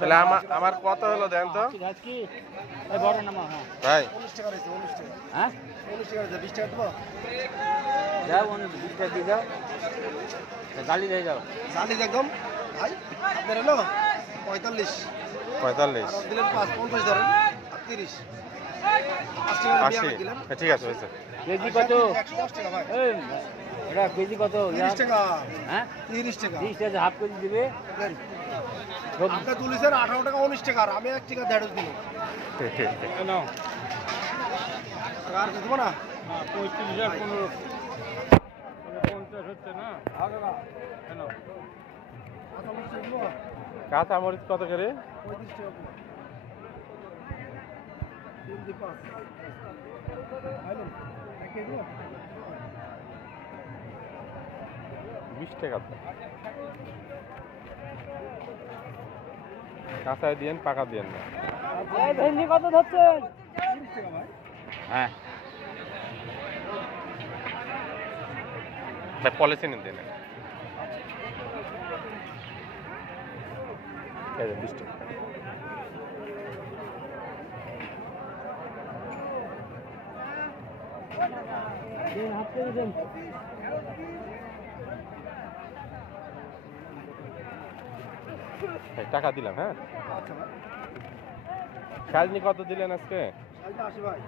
তাহলে আমার কত হলো দেন তো ভাই? 19 টাকা রয়েছে, 19 টাকা। হ্যাঁ 19 টাকা রয়েছে, 20 টাকা দেবো? যাও 20 টাকা দিয়ে যাও, গালি দিয়ে যাও। জানিস একদম ভাই, আপনার হলো 45, 45 আর দিলেন 5, 50 ধরেন, আর 30, 80 টাকা দিয়ে 80। আমি দিলাম। ঠিক আছে হয়েছে। কেজি কত? 110 টাকা ভাই। এই এটা কেজি কত? 30 টাকা, হ্যাঁ 30 টাকা। 30 টাকা হাফ কেজি দিবে। দেন। আপনি তুলেছেন 18 টাকা, 19 টাকা, আর আমি 1 টাকা দেড় দিলাম। আর কিছু দেবো না? 35 আর 15 50 হচ্ছে না। কেন? আচ্ছা, আমি শিখবো। কাঁচা মরিচ কত করে? 35 টাকা। 3 দিয়ে 5। আইলেন, 1 কেজি দেবো? 20 টাকা তো। কাঁচায় দিয়েন, পাকা দিয়েন না। এই ভেন্ডি কত ধরছেন? 30 টাকা ভাই। হ্যাঁ ভাই পলিসিন দেন। এই যে 20 টাকা। দেন হাফ কেজি দেন। এই টাকা দিলাম। হ্যাঁ আচ্ছা ভাই। শালনি কত দিলেন আজকে? সাইজটা 80 ভাই।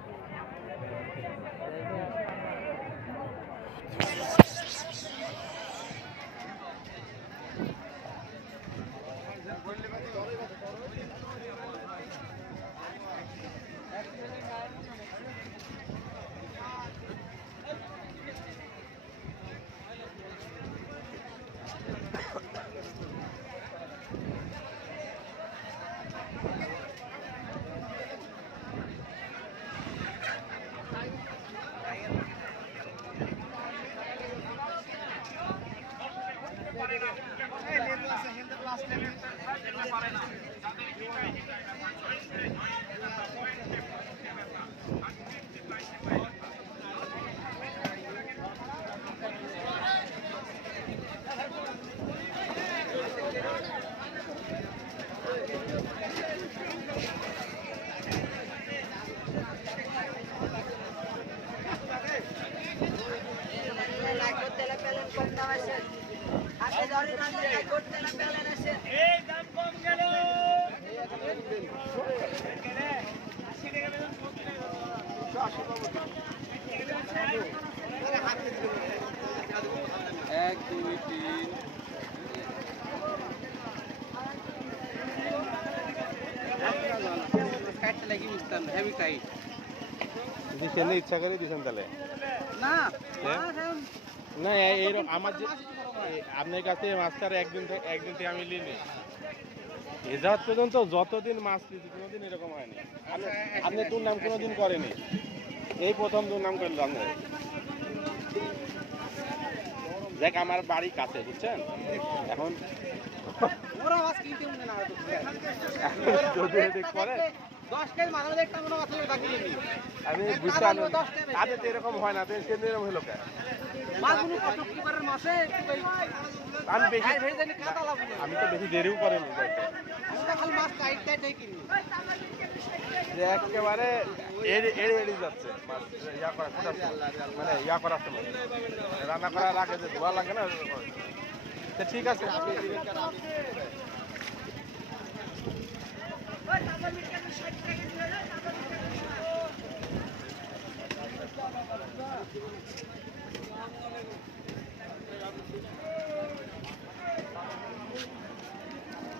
দিছেন ইচ্ছা করে দিছেন তাহলে না না এইরকম আমার যে আপনার কাছে মাছটার একদিন থেকে আমি নিই এজাত পর্যন্ত যতদিন মাছ নিয়েছি কোনোদিন এরকম হয়নি। আপনি দুর্নাম কোনোদিন করেনি, এই প্রথম দুর্নাম করলো আপনি। দেখ আমার বাড়ি কাছে বুঝছেন, এখন যদি করে 10 কেজি মাথা মধ্যে একটা মনে মাথা বাকি নেই। আমি বুঝতে পারলাম তাতে তো এরকম হয় না, সেদিন এরকম হলো কেন? মাছগুলো কত কি করে মাছে আমি বেশি ভেজে জানি কাটা লাগবে। আমি তো বেশি দেরিও করিনি যাইতে। আমরা খালি মাছ টাইট টাইট কিনি। যে একেবারে এড়ে যাচ্ছে মাছ ইয়া করা মানে ইয়া করার সময় রান্না করার আগে যে ধোয়া লাগে না, তো ঠিক আছে।